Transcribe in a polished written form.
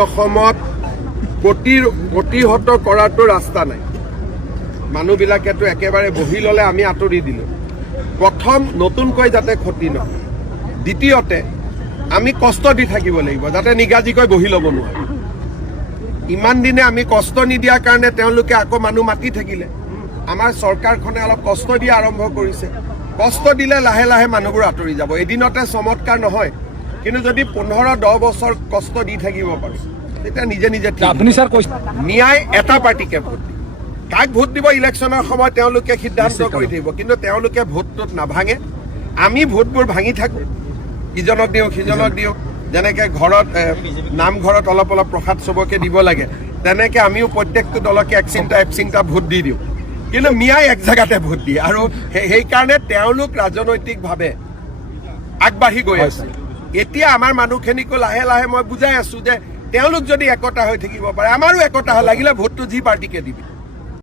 অসমত প্ৰতিহত কৰাটো ৰাস্তা নাই। মানুহবিলাকেতো একেবাৰে বহি ল'লে আমি আঁতৰি দিলোঁ। প্ৰথম নতুনকৈ যাতে ক্ষতি নহয়, দ্বিতীয়তে আমি কষ্ট দি থাকিব লাগিব যাতে নিগাজিকৈ বহি ল'ব নোৱাৰে। ইমান দিনে আমি কষ্ট নিদিয়াৰ কাৰণে তেওঁলোকে আকৌ মানুহ মাতি থাকিলে। আমাৰ চৰকাৰখনে অলপ কষ্ট দিয়া আৰম্ভ কৰিছে। কষ্ট দিলে লাহে লাহে মানুহবোৰ আঁতৰি যাব। এদিনতে চমৎকাৰ নহয়, কিন্তু যদি 15-10 বছৰ কষ্ট দি থাকিব পাৰোঁ তেতিয়া নিজে নিজে ন্যায় এটা পাৰ্টিকে ভোট দিব। কাক ভোট দিব ইলেকশ্যনৰ সময়ত তেওঁলোকে সিদ্ধান্ত কৰি থাকিব, কিন্তু তেওঁলোকে ভোটটোত নাভাঙে। আমি ভোটবোৰ ভাঙি থাকোঁ, ইজনক দিওঁ সিজনক দিওঁ। যেনেকৈ ঘৰত নামঘৰত অলপ অলপ প্ৰসাদ চবকে দিব লাগে, তেনেকৈ আমিও প্ৰত্যেকটো দলকে এক চিন্তা ভোট দি দিওঁ, কিন্তু মিয়াই এক জেগাতে ভোট দিয়ে। আৰু সেইকাৰণে তেওঁলোক ৰাজনৈতিকভাৱে আগবাঢ়ি গৈ আছে। এতিয়া আমাৰ মানুহখিনিকো লাহে লাহে মই বুজাই আছোঁ যে তেওঁলোক যদি একতা হৈ থাকিব পাৰে, আমাৰো একতা লাগিলে ভোটটো যি পাৰ্টিকে দিবি।